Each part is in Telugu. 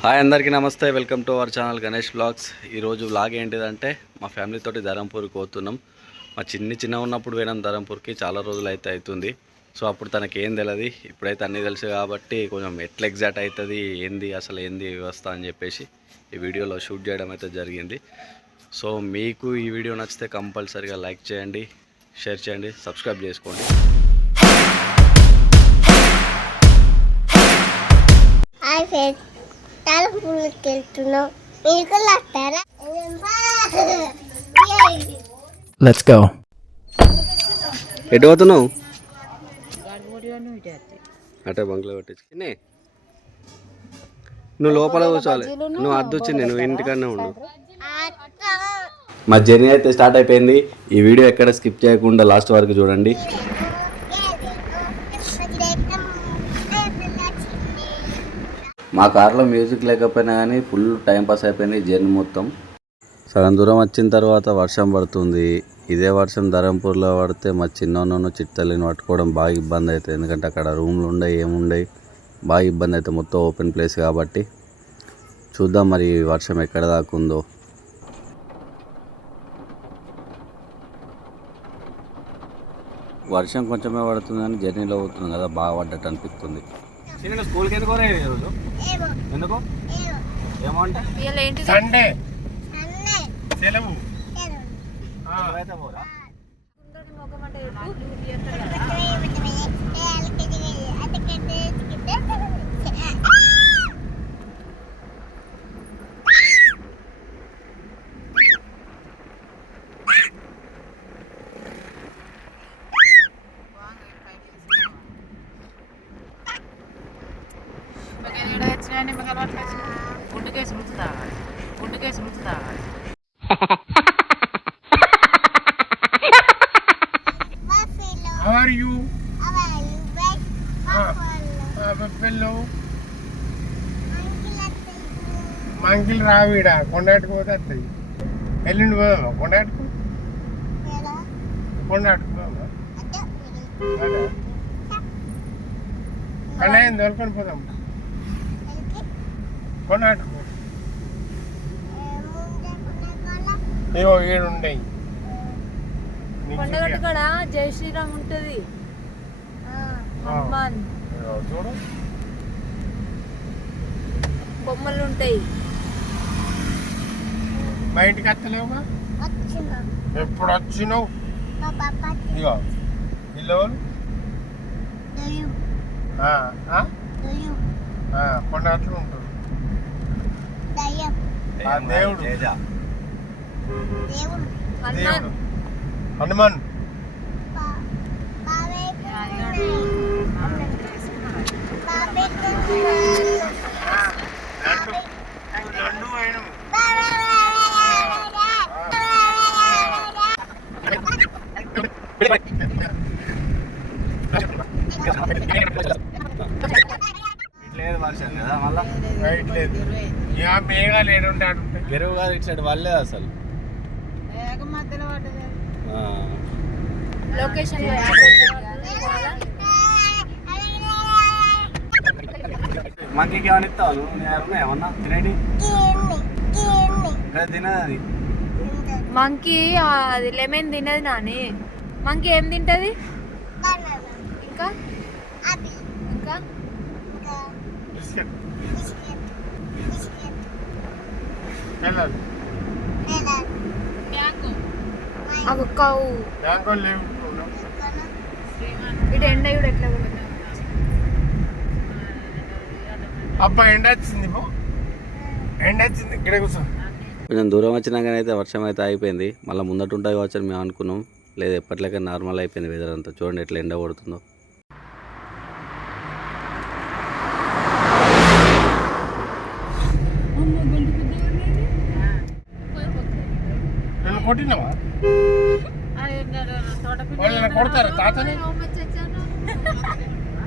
హాయ్ అందరికీ నమస్తే. Welcome to our channel Ganesh blogs. ఈరోజు వ్లాగ్ ఏంటిదంటే మా ఫ్యామిలీతోటి ధరంపూర్కి పోతున్నాం. మా చిన్న ఉన్నప్పుడు పోయినాం ధరంపూర్కి, చాలా రోజులు అయితే అవుతుంది. సో అప్పుడు తనకి ఏం తెలియదు, ఇప్పుడైతే అన్నీ తెలుసు కాబట్టి కొంచెం ఎట్లా ఎగ్జాక్ట్ అవుతుంది, ఏంది అసలు ఏంది వ్యవస్థ అని చెప్పేసి ఈ వీడియోలో షూట్ చేయడం అయితే జరిగింది. సో మీకు ఈ వీడియో నచ్చితే కంపల్సరీగా లైక్ చేయండి, షేర్ చేయండి, సబ్స్క్రైబ్ చేసుకోండి. Let's go. ఎటు పోతున్నావు? అటే బంగ్లా పట్టించి నువ్వు లోపల కూర్చోవాలి, నువ్వు అద్దు వచ్చింది, నువ్వు ఇంటికన్నా ఉండు. మా జర్నీ అయితే స్టార్ట్ అయిపోయింది. ఈ వీడియో ఎక్కడ స్కిప్ చేయకుండా లాస్ట్ వరకు చూడండి. మా కార్లో మ్యూజిక్ లేకపోయినా కానీ ఫుల్ టైం పాస్ అయిపోయింది జర్నీ మొత్తం. సగం దూరం వచ్చిన తర్వాత వర్షం పడుతుంది. ఇదే వర్షం ధరంపూర్లో పడితే మా చిన్నోన్నను చిట్టల్లిని పట్టుకోవడం బాగా ఇబ్బంది అవుతుంది. ఎందుకంటే అక్కడ రూమ్లు ఉండవు, ఏముండవు, బాగా ఇబ్బంది అవుతుంది. మొత్తం ఓపెన్ ప్లేస్ కాబట్టి చూద్దాం మరి వర్షం ఎక్కడ దాకా ఉందో. వర్షం కొంచెమే పడుతుంది కానీ జర్నీలో పోతుంది కదా, బాగా పడ్డట్టు అనిపిస్తుంది. స్కూల్కి ఎందుకు ఈరోజు? ఎందుకు ఏమో అంటే సండే సెలవు. How are you? Buffalo. మంకిల్ రావిడా కొండాటికి పోతే వస్తాయి. ఎల్లుండి పోదామా కొండాటికి? కొండాటికి పోదామా? కన్నయ్యని తోలుకొని పోదాం కొండాటికి. ఏవో ఏడు ఉండయి. కొండగట్టు కూడా జై శ్రీరామ్ ఉంటది. చూడు బొమ్మలు ఉంటాయి. బయటికి వస్తలేవుగా? ఎప్పుడు వచ్చినావు? ఇగో పిల్లలు కొండగట్లు ఉంటారు. దేవుడు దేవుడు హనుమాన్. లేదు వర్షం కదా, మళ్ళా రైట్ లేదు. ఇక మేఘాలు ఏడుంటాడు గెరువు గారు ఇటు సైడ్ వాళ్ళే అసలు లొకేషన్ మంకి ఏమైనా ఇస్తావు? ఏమన్నా తినండి తినది. మంకీ అది లెమన్ తినది నాని. మంకీ ఏం తింటది? ఇంకా ఇంకా ఇటు ఎండ కూడా ఎట్లా కూడా అబ్బా ఎండ వచ్చింది, ఎండ వచ్చింది. ఇక్కడ కూర్చో. కొంచెం దూరం వచ్చినాకనే అయితే వర్షం అయితే అయిపోయింది. మళ్ళీ ముందట ఉంటుంది కావచ్చు అని మేము అనుకున్నాం. లేదు, ఎప్పటిలాగా నార్మల్ అయిపోయింది వెదర్ అంతా. చూడండి ఎట్లా ఎండ కొడుతుందో. కొట్టినావా? కొడతారు తాతని.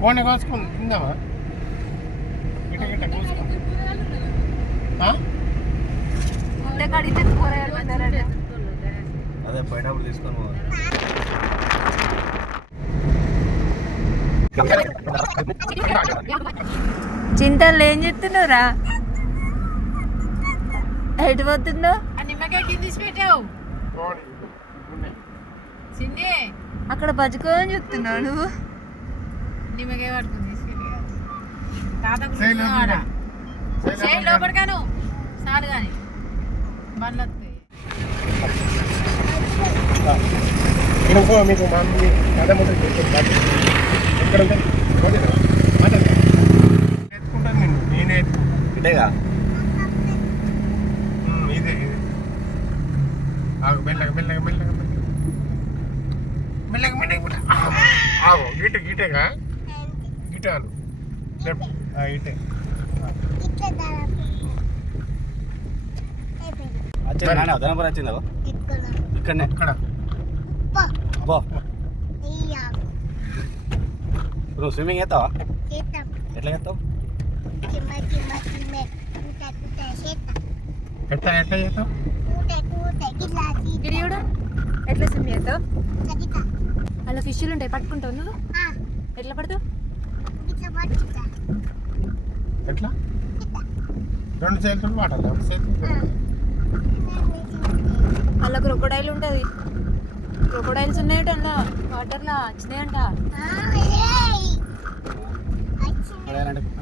కోని కోసుకుని తిందామా? గిట్ట గిట్ట కోసుకో. అదే పోయినప్పుడు తీసుకొని పోవాలి. చింతలు ఏం చెప్తున్నావురా? ఎటు పోతుందో నిమ్మకాయ కింద తీసి పెట్టావు పోనీ. ఉన్నాయి. చిన్ని అక్కడ బజ్జుకోని చెప్తున్నావు నువ్వు. నిమ్మకాయ పట్టుకుని తీసుకెళ్ళి తాతకు చేయి లోపలికి. చేయి లోపలికాను చాలు కానీ బండ్లు వస్తాయి. ఇంకో మీకు మా మమ్మీ కథ మొదలు చేస్తాను. ఎక్కడ ఉంటాయి? పోతేనా? మాట్లాడతా. ఎత్తుకుంటాను నేనే ఎత్తుకుంటాను. ఇటేగా ఇదే ఆగు మెల్లగా మెల్లగా మెల్లగా మెల్లగా మెల్లగా ఆగు గిటేగా గిటాను ఇటే వచ్చింది ధనంపూర్ వచ్చిందా ఇక్కడనే అక్కడ అబ్బో నువ్వు స్విమ్మింగ్ చేస్తావా ఎట్లా చేస్తావు ఎట్లా ఎట్లా చేస్తావు గిడియుడు ఎట్లా స్విమ్ చేస్తావు? అలా ఫిష్లు ఉంటాయి పట్టుకుంటావు నువ్వు? ఎట్లా పడతావు? ఎట్లా రెండు చేతులతో వాడాలి ఒక చేతులతో అలా క్రొకోడైల్ ఉంటుంది. క్రొకోడైల్స్ ఉన్నాయట అలా వాటర్లో వచ్చినాయంట.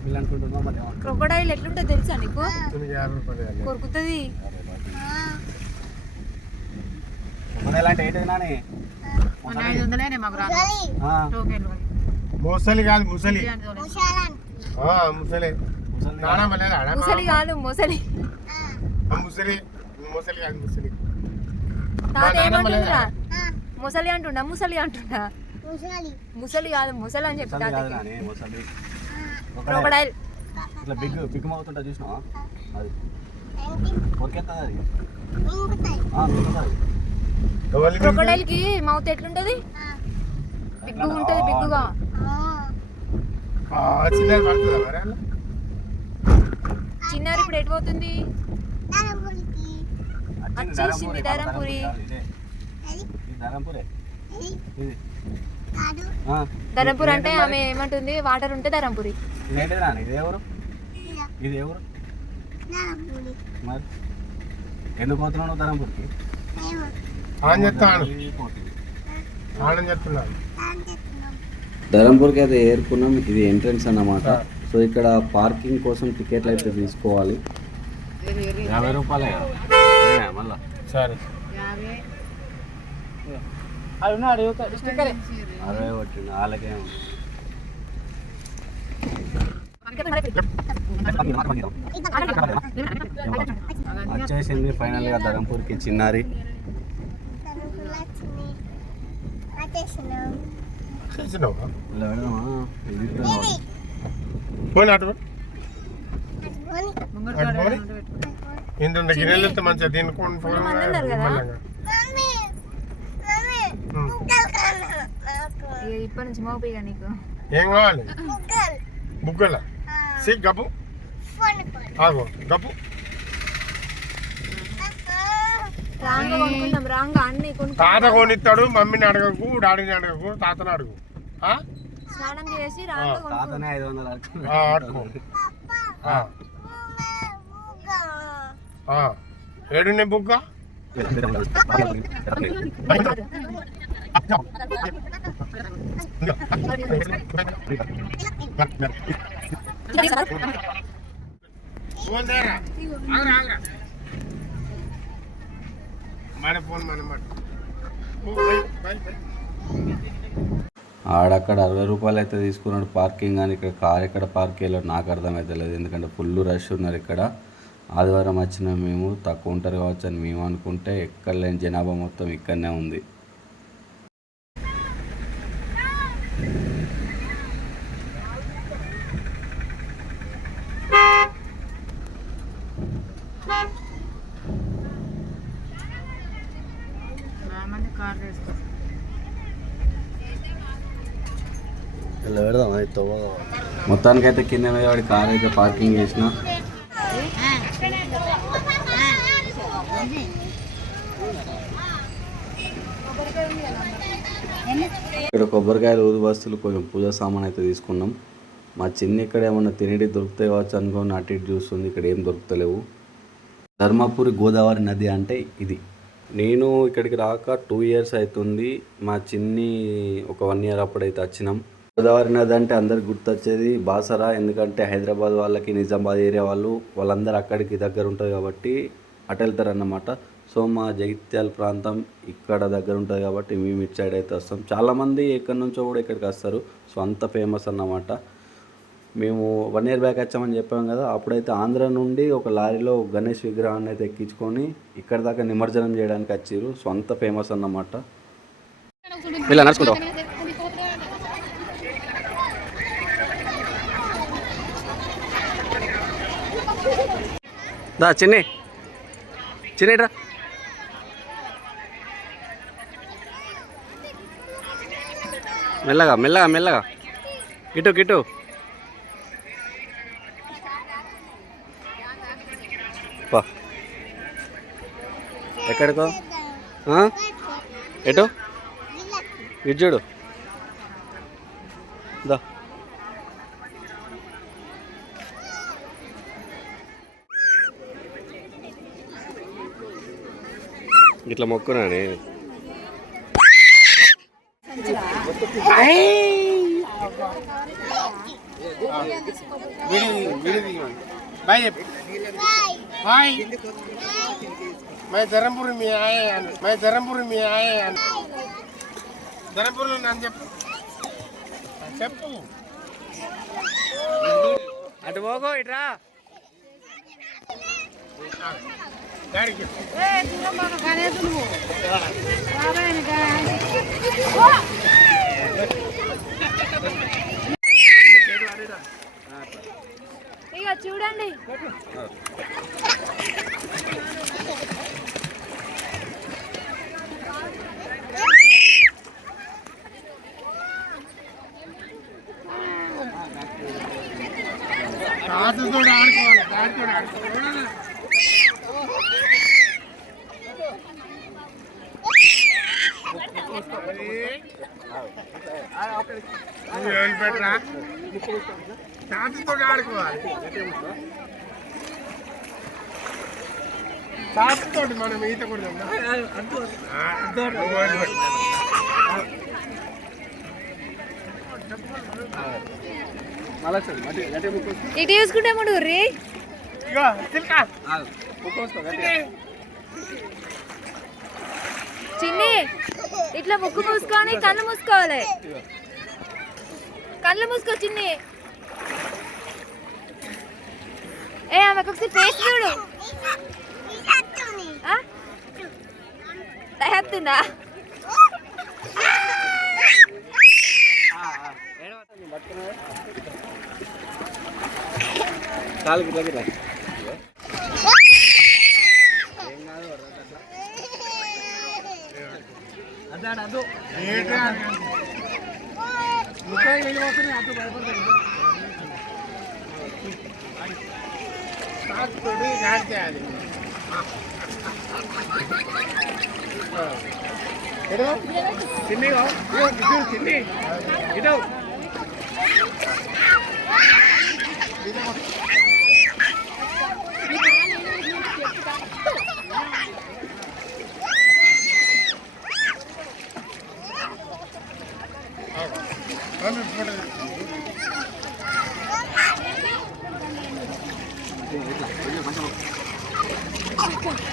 పిల్లలు అనుకుంటున్నావు మరి క్రొకోడైల్ ఎట్లుంటుంది తెలుసా నీకు? 50 కొరుకుతుంది. ఎలాంటి ఏంటిది నాని 500 మాకు రాదు టోకెన్లు ముసలి కాదు ముసలి ముసలి నానమ్మ లేదా ముసలి కాదు ముసలి. ముసలి ముసలి కాదు ముసలి తాత ఏమంటుందిరా? ముసలి అంటుండా ముసలి అంటుండా? ముసలి కాదు ముసలి అని చెప్పి తాతకి. నాని ముసలి క్రొకోడైల్ ఇట్లా బిగ్ బిగ్ మౌత్ ఉంటుంది చూసినావా అది కొరికేస్తుంది అది మిగుతుంది క్రొకోడైల్ కి మౌత్ ఎట్లుంటది? బిగ్గుగా ఉంటది బిగ్గుగా. చిన్నది పడుతుందా మరి అలా చిన్నారి ఇప్పుడు ఎటు పోతుంది? వచ్చేసింది ధరంపురి. ధరంపురే ఇది ధరంపురి అంటే ఆమె ఏమంటుంది వాటర్ ఉంటే ధరంపురి. ఇదేంటిది నాని ఇది ఎవరు ఇది ఎవరు మరి ఎందుకు పోతున్నావు నువ్వు ధరంపూర్కి ఆన్ చెప్తాను ఆన్ చెప్తున్నాను ధరంపూర్కి అయితే ఏరుకున్నాం. ఇది ఎంట్రన్స్ అన్నమాట. సో ఇక్కడ పార్కింగ్ కోసం టికెట్లు అయితే తీసుకోవాలి. 50 రూపాయలే మళ్ళా సరే 60 కొట్టిండు వాళ్ళకే వచ్చేసింది ఫైనల్గా ధరంపూర్కి చిన్నారి. చేసినావా ఇలా వెళ్దామా ఇది పోనీ అటు ఏంటంటే గిన్నెలు వస్తే మంచిగా తినుకోండి మంది ఉన్నారు కదా? ఇప్పటి నుంచి మోపిగా నీకు ఏం కావాలి బుగ్గల సి గప్పు ఆగో గప్పు రాంగ్ కొనుక్కుందాం. రాంగ్ అన్ని తాత కొనిస్తాడు మమ్మీని అడగకు డాడీని అడగకు తాతని అడుగు స్నానం చేసి రాంగ్ తాతనే 500 అడుగు ఏడునే బుగ్గ ఆడక్కడ 60 రూపాయలు అయితే తీసుకున్నాడు పార్కింగ్. కానీ ఇక్కడ కార్ ఎక్కడ పార్క్ చేయాలో నాకు అర్థమైతే లేదు. ఎందుకంటే ఫుల్ రష్ ఉన్నారు ఇక్కడ. ఆదివారం వచ్చిన మేము తక్కువ ఉంటారు కావచ్చు అని మేము అనుకుంటే ఎక్కడ లేని జనాభా మొత్తం ఇక్కడనే ఉంది. ఇలా పెడదాం అది మొత్తానికైతే కింద మీద వాడి కార్ అయితే పార్కింగ్ చేసిన. ఇక్కడ కొబ్బరికాయలు ఊదు బస్తులు కొంచెం పూజా సామాన్ అయితే తీసుకున్నాం. మా చిన్న ఇక్కడ ఏమన్నా తినేటి దొరుకుతాయి కావచ్చు అనుకోని అటు ఇటు చూస్తుంది. ఇక్కడ ఏం దొరుకుతలేవు. ధర్మపురి గోదావరి నది అంటే ఇది. నేను ఇక్కడికి రాక 2 years అవుతుంది. మా చిన్ని ఒక 1 year అప్పుడైతే వచ్చినాం. గోదావరి నది అంటే అందరికి గుర్తొచ్చేది బాసరా. ఎందుకంటే హైదరాబాద్ వాళ్ళకి, నిజామాబాద్ ఏరియా వాళ్ళందరూ అక్కడికి దగ్గర ఉంటుంది కాబట్టి అటు వెళ్తారన్నమాట. సో మా జగిత్యాల ప్రాంతం ఇక్కడ దగ్గర ఉంటుంది కాబట్టి మేము ఇటు సైడ్ అయితే వస్తాం. చాలామంది ఎక్కడి నుంచో కూడా ఇక్కడికి వస్తారు. సో అంత ఫేమస్ అన్నమాట. మేము 1 year బ్యాక్ వచ్చామని చెప్పాం కదా, అప్పుడైతే ఆంధ్ర నుండి ఒక లారీలో గణేష్ విగ్రహాన్ని అయితే ఎక్కించుకొని ఇక్కడ దాకా నిమజ్జనం చేయడానికి వచ్చారు. సో అంత ఫేమస్ అన్నమాట. ఇలా నడుచుకుంటాం. దా చిన్ని చిన్నరా మెల్లగా మెల్లగా మెల్లగా గిట్టు గిట్టు. ఎక్కడికో ఎటు ఇడ్జుడు దా. ఇట్లా మొక్కునానే బాయ్. मैं धर्मपुर में आए हैं, मैं धर्मपुर में आए हैं. ధర్మపురిలో నన్ను చెప్పు చెప్పు. అటు పోగో ఇట్రా. గాడికి ఇక చూడండి. తాతతో ఆడుకోవాలి, దాడితో ఆడుకోవాలి. పెట్టరా తాతతో ఆడుకోవాలి. తాతతో మనం ఈత కూడా ఇటు చూసుకుంటే మూడు రీ చిన్ని ఇట్లా ముక్కు మూసుకొని కళ్ళు మూసుకోవాలి. కళ్ళు మూసుకో చిన్ని. ఏ ఆమెకు ఒకసారి ఫేస్ చూడు. దయత్తుందా? చిన్ని చిన్ని ఇటు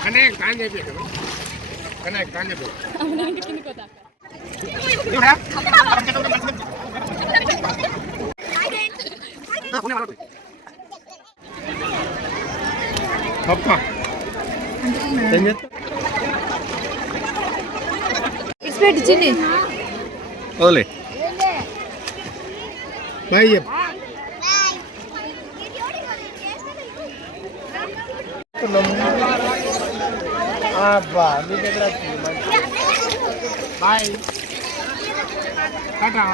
అనే కాన్ చెప్పాడు కన్నా కాన్ చెప్పాడు ఇట్స్ చిన్ని ఓలే బాయ్ చెప్పు. అబ్బా మీకు ఎక్కడ బాయ్ టాటా.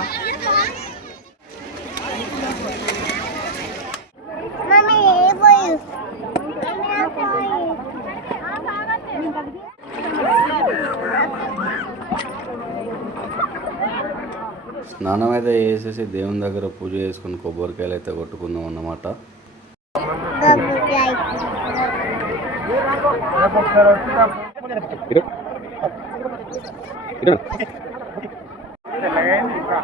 స్నానం అయితే చేసేసి దేవుని దగ్గర పూజ చేసుకుని కొబ్బరికాయలు అయితే కొట్టుకుందాం అన్నమాట. రేపు ఒకసారి వచ్చి నాకు తెల్లగైంది ఇంకా.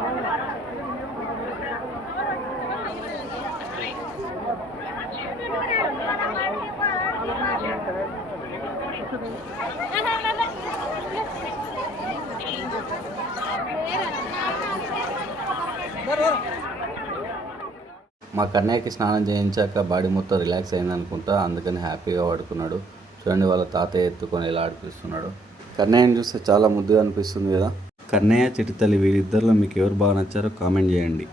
మా కన్నయ్యకి స్నానం చేయించాక బాడీ మొత్తం రిలాక్స్ అయింది అనుకుంటా, అందుకని హ్యాపీగా పడుకున్నాడు. చూడండి వాళ్ళ తాతయ్య ఎత్తుకొని ఎలా ఆడిపిస్తున్నాడు. కన్నయ్యని చూస్తే చాలా ముద్దుగా అనిపిస్తుంది కదా. కన్నయ్య చిటితల్లి వీరిద్దరిలో మీకు ఎవరు బాగా నచ్చారో కామెంట్ చేయండి.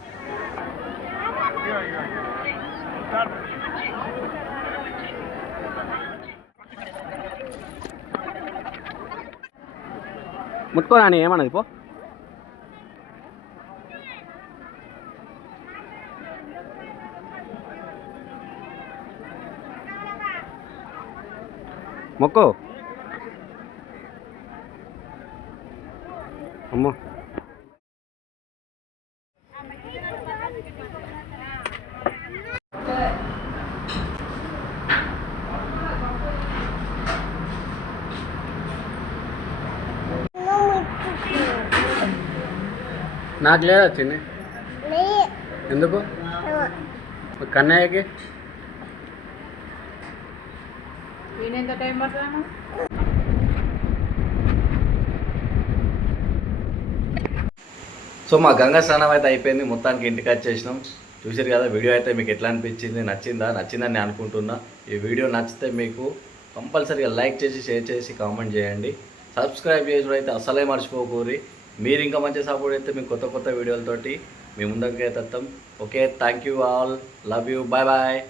ముట్టుకోరాని ఏమన్నది పో. మొక్కో అమ్మో. నాకు లేదా చిన్ని? ఎందుకు? కన్నయ్యకి ఎంత టైం పడుతుందమ్మా? సో మా గంగా స్నానం అయితే అయిపోయింది, మొత్తానికి ఇంటికి వచ్చేసినాం. చూసారు కదా వీడియో అయితే మీకు ఎట్లా అనిపించింది, నచ్చిందని నేను అనుకుంటున్నా. ఈ వీడియో నచ్చితే మీకు కంపల్సరీగా లైక్ చేసి షేర్ చేసి కామెంట్ చేయండి. సబ్స్క్రైబ్ చేసుడు అయితే అసలే మర్చిపోకూరి. మీరు ఇంకా మంచి సపోర్ట్ అయితే మీకు కొత్త కొత్త వీడియోలతోటి మీ ముందుకే తెస్తాం. Okay, thank you all, love you, bye bye.